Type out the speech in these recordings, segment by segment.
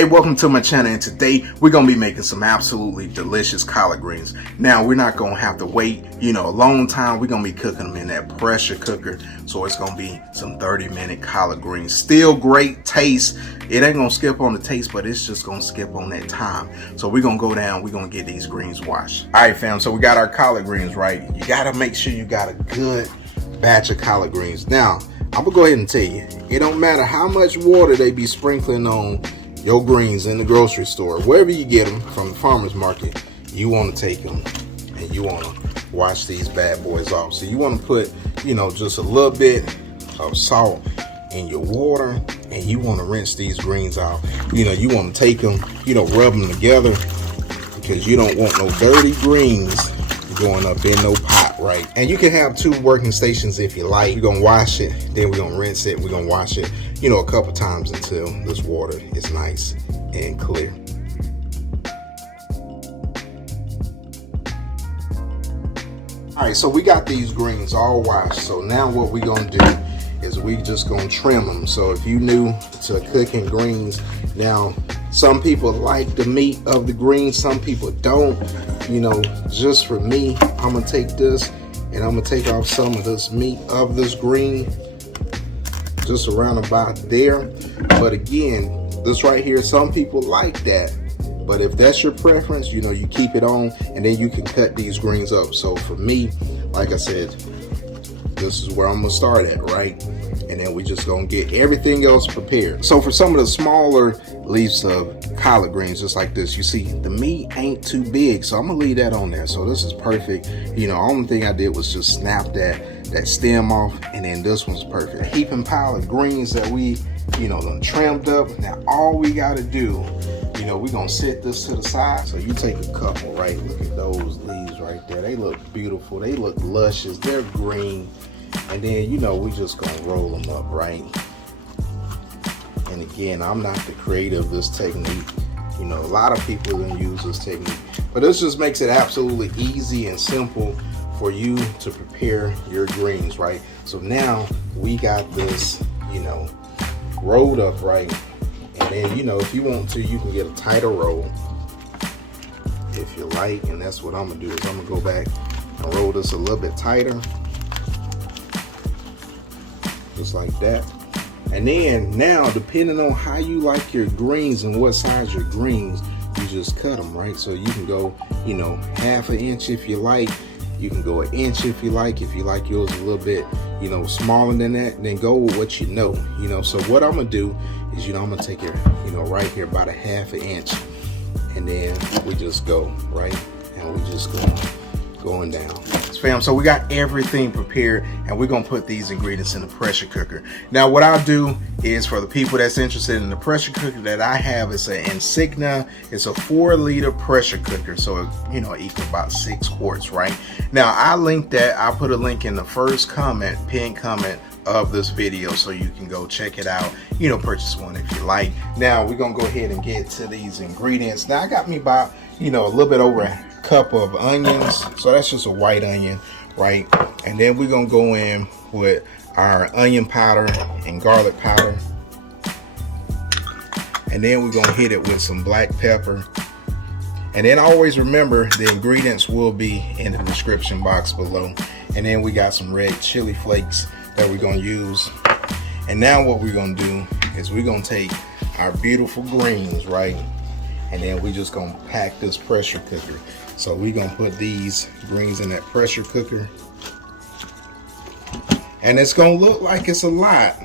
Hey, welcome to my channel, and today we're gonna be making some absolutely delicious collard greens. Now we're not gonna have to wait a long time. We're gonna be cooking them in that pressure cooker, so it's gonna be some 30-minute collard greens. Still great taste. It ain't gonna skip on the taste, but it's just gonna skip on that time. So we're gonna go down, we're gonna get these greens washed. All right, fam, so we got our collard greens, right? You gotta make sure you got a good batch of collard greens. Now I'm gonna go ahead and tell you, it don't matter how much water they be sprinkling on your greens in the grocery store, wherever you get them from the farmer's market, you want to take them and you want to wash these bad boys off. So you want to put, just a little bit of salt in your water, and you want to rinse these greens out. You want to take them, rub them together, because you don't want no dirty greens going up in no pot, right? And you can have two working stations if you like. We're gonna wash it, then we're gonna rinse it, we're gonna wash it, a couple times until this water is nice and clear. All right, so we got these greens all washed. So now what we're gonna do is we just gonna trim them. So if you new to cooking greens, now some people like the meat of the greens, some people don't. Just for me, I'm gonna take this and I'm gonna take off some of this meat of this green, just around about there. But again, this right here, some people like that. But if that's your preference, you keep it on, and then you can cut these greens up. So for me, like I said, this is where I'm gonna start at, right? And then we just gonna get everything else prepared. So for some of the smaller leaves of collard greens, just like this, you see the meat ain't too big, so I'm gonna leave that on there. So this is perfect. Only thing I did was just snap that stem off, and then this one's perfect. A heaping pile of greens that we done trimmed up. Now all we gotta do, we gonna set this to the side. So you take a couple, right? Look at those leaves right there. They look beautiful, they look luscious, they're green. And then we just gonna roll them up, right? And again, I'm not the creator of this technique. A lot of people don't use this technique, but this just makes it absolutely easy and simple for you to prepare your greens, right? So now we got this, rolled up, right? And then, if you want to, you can get a tighter roll if you like. And that's what I'm gonna do, is I'm gonna go back and roll this a little bit tighter, just like that. And then now, depending on how you like your greens and what size your greens, you just cut them, right? So you can go, half an inch if you like. You can go an inch if you like. If you like yours a little bit, smaller than that, then go with what you know. So what I'm gonna do is, I'm gonna take it, right here, about a half an inch, and then we just go, right? And we just going down. Fam, so we got everything prepared, and we're gonna put these ingredients in the pressure cooker. Now what I'll do is, for the people that's interested in the pressure cooker that I have, it's an Insignia. It's a 4-liter pressure cooker, so equal about 6 quarts, right? Now I linked that. I'll put a link in the first pinned comment of this video, so you can go check it out, purchase one if you like. Now we're gonna go ahead and get to these ingredients. Now I got me about a little bit over a cup of onions, so that's just a white onion, right? And then we're gonna go in with our onion powder and garlic powder, and then we're gonna hit it with some black pepper. And then always remember, the ingredients will be in the description box below. And then we got some red chili flakes that we're gonna use. And now what we're gonna do is we're gonna take our beautiful greens, right? And then we just gonna pack this pressure cooker. So we're gonna put these greens in that pressure cooker. And it's gonna look like it's a lot,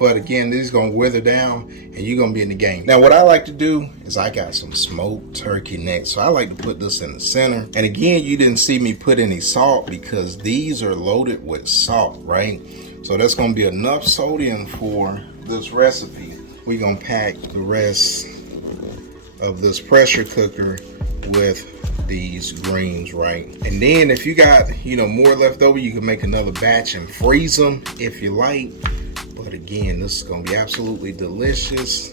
but again, this is gonna wither down and you're gonna be in the game. Now what I like to do is, I got some smoked turkey necks, so I like to put this in the center. And again, you didn't see me put any salt, because these are loaded with salt, right? So that's gonna be enough sodium for this recipe. We're gonna pack the rest of this pressure cooker with these greens, right? And then if you got more left over, you can make another batch and freeze them if you like. But again, this is gonna be absolutely delicious,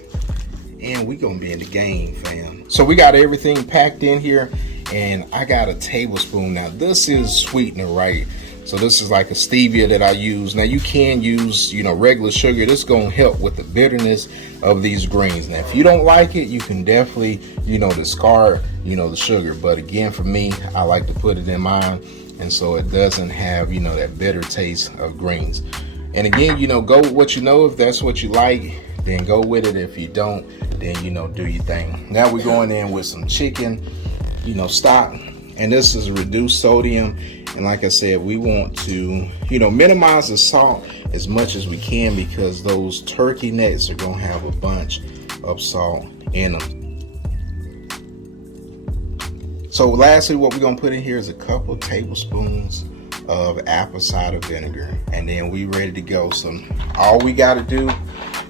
and we gonna be in the game, fam. So we got everything packed in here, and I got a tablespoon. Now this is sweetener, right? So this is like a stevia that I use. Now you can use, you know, regular sugar. This is gonna help with the bitterness of these greens. Now if you don't like it, you can definitely, you know, discard, you know, the sugar. But again, for me, I like to put it in mine, and so it doesn't have, you know, that bitter taste of greens. And again, you know, go with what you know. If that's what you like, then go with it. If you don't, then, you know, do your thing. Now we're going in with some chicken, you know, stock, and this is reduced sodium. And like I said, we want to, you know, minimize the salt as much as we can, because those turkey necks are gonna have a bunch of salt in them. So lastly, what we're gonna put in here is a couple tablespoons of apple cider vinegar, and then we ready to go. So all we got to do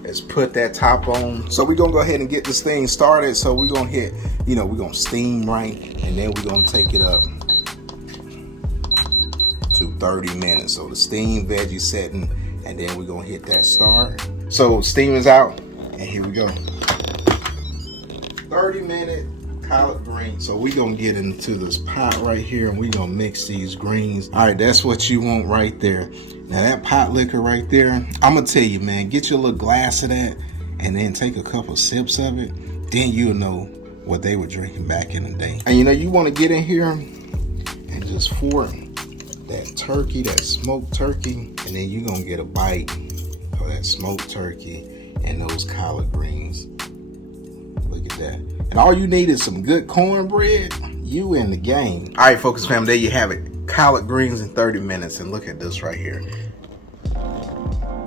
is put that top on. So we're gonna go ahead and get this thing started. So we're gonna hit, you know, we're gonna steam right, and then we're gonna take it up to 30 minutes. So the steam veggie setting, and then we're gonna hit that start. So steam is out, and here we go. 30-minute collard greens. So we're gonna get into this pot right here, and we're gonna mix these greens. All right, that's what you want right there. Now that pot liquor right there, I'm gonna tell you, man, get you a little glass of that, and then take a couple sips of it. Then you'll know what they were drinking back in the day. And you know, you want to get in here and just fork that turkey, that smoked turkey, and then you're gonna get a bite of that smoked turkey and those collard greens. Look at that. And all you need is some good cornbread. You in the game. All right, Focus Fam, there you have it. Collard greens in 30 minutes. And look at this right here.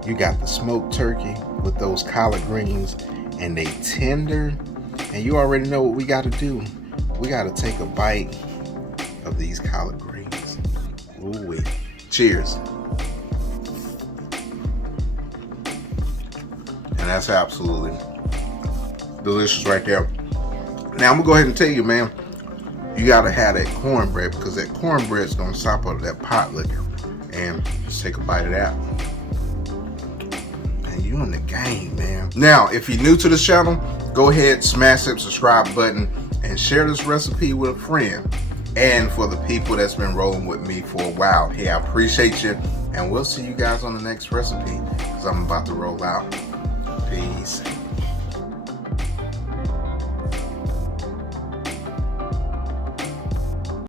You got the smoked turkey with those collard greens, and they tender. And you already know what we got to do. We got to take a bite of these collard greens. Ooh-wee. Cheers. And that's absolutely delicious right there. Now I'm gonna go ahead and tell you, man, you gotta have that cornbread, because that cornbread is gonna sop out of that pot liquor. And just take a bite of that, and you in the game, man. Now, if you're new to this channel, go ahead, smash that subscribe button, and share this recipe with a friend. And for the people that's been rolling with me for a while, hey, I appreciate you, and we'll see you guys on the next recipe, because I'm about to roll out. Peace.